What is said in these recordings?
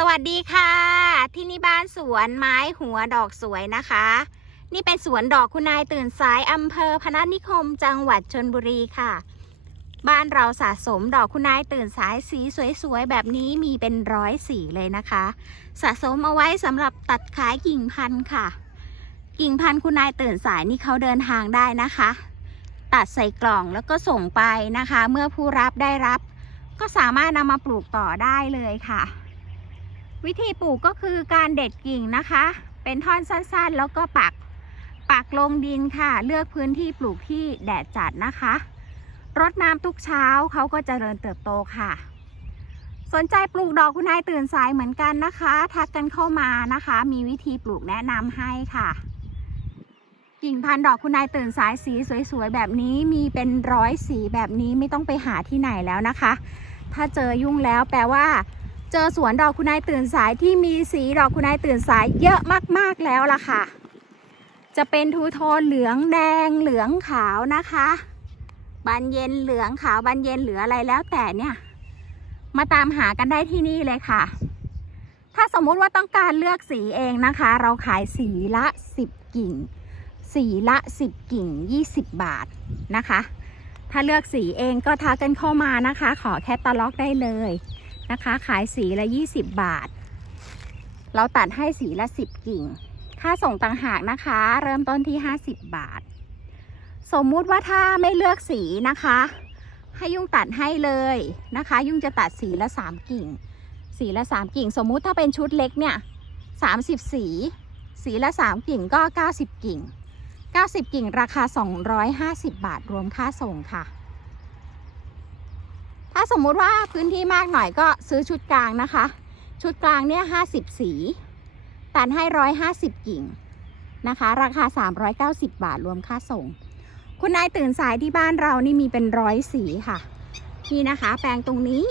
สวัสดีค่ะ ที่นี่บ้านสวนไม้หัวดอกสวยนะคะ นี่เป็นสวนดอกคุณนายตื่นสายอำเภอพนัสนิคมจังหวัดชนบุรีค่ะ บ้านเราสะสมดอกคุณนายตื่นสายสีสวยๆแบบนี้มีเป็นร้อยสีเลยนะคะ สะสมเอาไว้สำหรับตัดขายกิ่งพันธุ์ค่ะ กิ่งพันธุ์คุณนายตื่นสายนี่เขาเดินทางได้นะคะ ตัดใส่กล่องแล้วก็ส่งไปนะคะ เมื่อผู้รับได้รับ ก็สามารถนำมาปลูกต่อได้เลยค่ะ วิธีปลูกก็คือการเด็ดกิ่งนะคะ เป็นท่อนสั้นๆ แล้วก็ปักปักลงดินค่ะ เลือกพื้นที่ปลูกที่แดดจัดนะคะ รดน้ำทุกเช้าเขาก็จเจริญเติบโตค่ะ สนใจปลูกดอกคุณนายตื่นสายเหมือนกันนะคะ ทักกันเข้ามานะคะ มีวิธีปลูกแนะนำให้ค่ะ กิ่งพันดอกคุณนายตื่นสายสีสวยๆแบบนี้มีเป็นร้อยสีแบบนี้ไม่ต้องไปหาที่ไหนแล้วนะคะ ถ้าเจอยุ่งแล้วแปลว่า เจอสวนดอกคุณนายตื่นสายที่มีสีดอกคุณนายตื่นสายเยอะมากๆแล้วล่ะค่ะ จะเป็นทูโทนเหลืองแดงเหลืองขาวนะคะบานเย็นเหลืองขาวบานเย็นเหลืออะไรแล้วแต่เนี่ย มาตามหากันได้ที่นี่เลยค่ะ ถ้าสมมุติว่าต้องการเลือกสีเองนะคะ เราขายสีละ 10 กิ่ง สีละ 10 กิ่ง 20 บาทนะคะ ถ้าเลือกสีเองก็ทักกันเข้ามานะคะ ขอแค่ตาล็อกได้เลย นะคะ ขายสีละ 20 บาท เราตัดให้สีละ 10 กิ่ง ค่าส่งต่างหากนะคะ เริ่มต้นที่ 50 บาท สมมุติว่าถ้าไม่เลือกสีนะคะ ให้ยุ่งตัดให้เลยนะคะ ยุ่งจะตัดสีละ 3 กิ่ง สีละ 3 กิ่ง สมมุติถ้าเป็นชุดเล็กเนี่ย30 สี สีละ 3 กิ่งก็ 90 กิ่ง 90 กิ่งราคา 250 บาทรวมค่าส่งค่ะ ถ้าสมมุติว่าพื้นที่มากหน่อยก็ซื้อชุดกลางนะคะ ชุดกลางเนี่ย50สี ตัดให้150กิ่งนะคะ ราคา390บาทรวมค่าส่ง คุณนายตื่นสายที่บ้านเรานี่มีเป็นร้อยสีค่ะ นี่นะคะ แปลงตรงนี้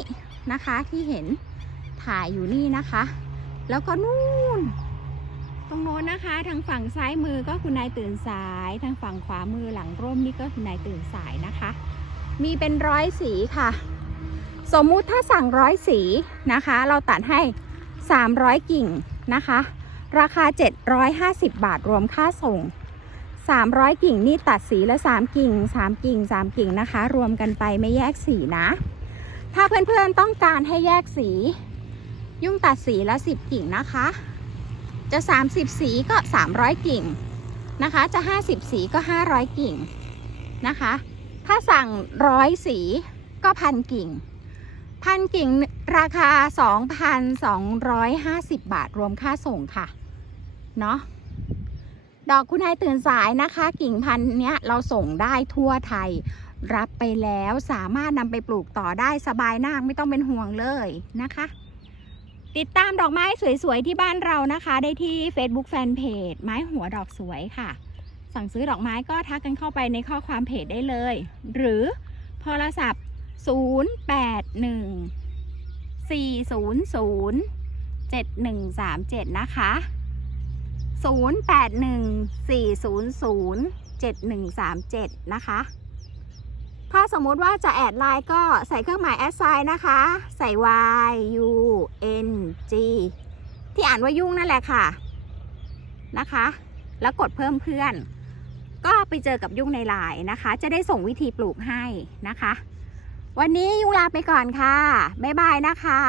นะคะที่เห็นถ่ายอยู่นี่นะคะ แล้วก็นู่น ตรงโน้นนะคะ ทางฝั่งซ้ายมือก็คุณนายตื่นสาย ทางฝั่งขวามือหลังร่มนี่ก็คุณนายตื่นสายนะคะ มีเป็นร้อยสีค่ะ สมมุติถ้าสั่งร้อยสีนะคะ เราตัดให้ 300 กิ่งนะคะ ราคา 750 บาทรวมค่าส่ง 300 กิ่งนี่ตัดสีละ 3 กิ่ง 3 กิ่ง 3 กิ่งนะคะ รวมกันไปไม่แยกสีนะ ถ้าเพื่อนๆต้องการให้แยกสี ยุ่งตัดสีละ 10 กิ่งนะคะ จะ 30 สีก็ 300 กิ่งนะคะ จะ 50 สีก็ 500 กิ่งนะคะ ถ้าสั่งร้อยสีก็พันกิ่ง พันกิ่งราคา 2,250 บาทรวมค่าส่งค่ะ เนาะดอกคุณนายตื่นสายนะคะ กิ่งพันธุ์เนี้ยเราส่งได้ทั่วไทย รับไปแล้วสามารถนำไปปลูกต่อได้สบายนากไม่ต้องเป็นห่วงเลยนะคะ ติดตามดอกไม้สวยๆ ที่บ้านเรานะคะ ได้ที่ Facebook Fanpage ไม้หัวดอกสวยค่ะ สั่งซื้อดอกไม้ก็ทักกันเข้าไปในข้อความเพจได้เลย หรือโทรศัพท์ 081 400 7137 นะคะ 0814007137 นะคะ ถ้าสมมุติว่าจะแอดไลน์ก็ใส่เครื่องหมายแอดไซน์นะคะ ใส่ y u n g ที่อ่านว่ายุ่งนั่นแหละค่ะ นะคะ แล้วกดเพิ่มเพื่อน ก็ไปเจอกับยุ่งในไลน์นะคะ จะได้ส่งวิธีปลูกให้นะคะ วันนี้ยุงลาไปก่อนค่ะ บ๊ายบายนะคะ